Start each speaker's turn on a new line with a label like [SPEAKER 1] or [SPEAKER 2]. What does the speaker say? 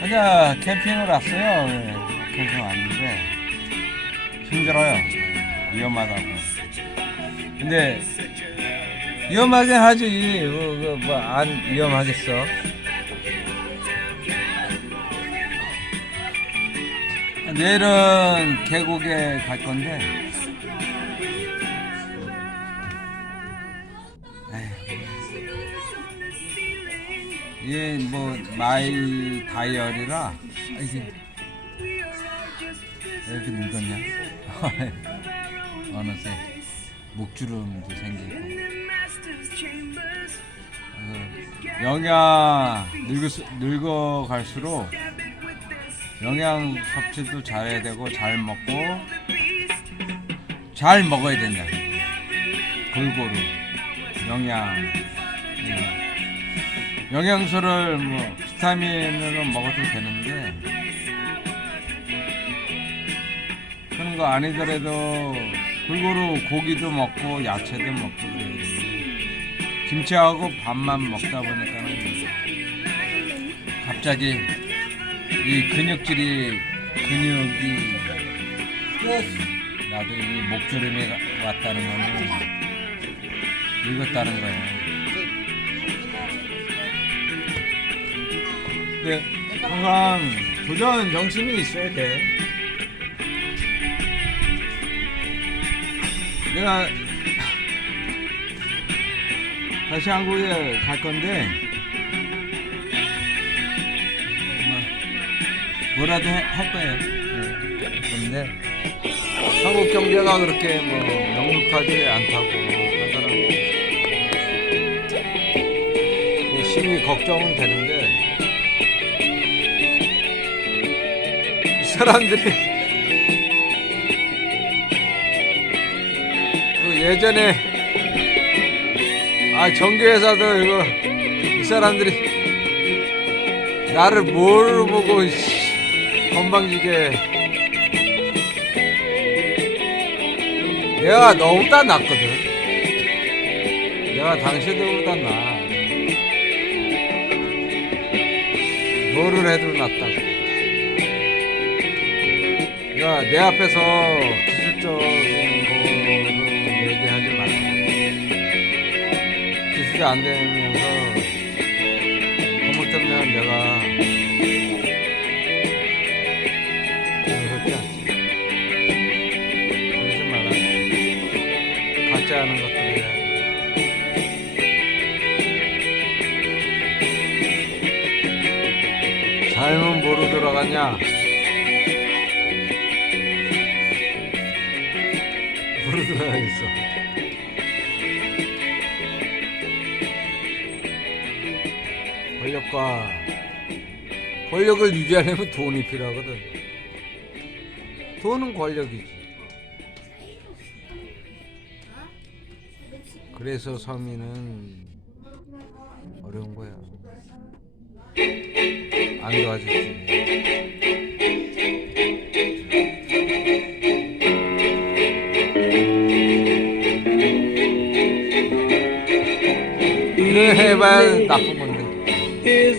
[SPEAKER 1] 혼자 캠핑을 왔어요. 예, 캠핑 왔는데 힘들어요. 위험하다고. 근데 위험하긴 하지. 뭐안 뭐, 뭐, 위험하겠어. 내일은 계곡에 갈 건데. 에휴. 게뭐 마이 다이어리라 아, 이게 왜 이렇게 늙었냐? 어느새 목주름도 생기고 어, 영양 늙어 늙어갈수록 영양 섭취도 잘해야 되고 잘 먹고 잘 먹어야 된다. 골고루 영양. 음. 영양소를 뭐 비타민으로 먹어도 되는데 그런 거 아니더라도 골고루 고기도 먹고 야채도 먹고 그래요. 김치하고 밥만 먹다 보니까는 갑자기 이 근육질이 근육이 나도 이 목주름이 왔다는 거는 늙었다는 거예요. 근데 항상 도전 정신이 있어야 돼. 내가 다시 한국에 갈 건데 뭐, 뭐라도 해- 할 거예요. 네. 그런데 한국 경제가 그렇게 뭐 넉넉하지 않다고 하더라고. 심히 걱정은 되는데 사람들이 그 예전에 아 정규회사도 이거 이 사람들이 나를 뭘 보고 씨, 건방지게 내가 너보다 낫거든. 내가 당신들보다 나아 뭐를 해도 낫다고 그러니까 내 앞에서 기술적인 거로 얘기하지 말라. 기술이 안 되면서 건물 때문에 내가 무섭지 않지. 말라. 같지 않은 것들을 해야지. 삶은 뭐로 돌아가냐? 뭐로 돌아가겠어? 권력과 권력을 유지하려면 돈이 필요하거든. 돈은 권력이지. 그래서 서민은 어려운 거야. 안 도와주지. 해봐야 나쁜 건데.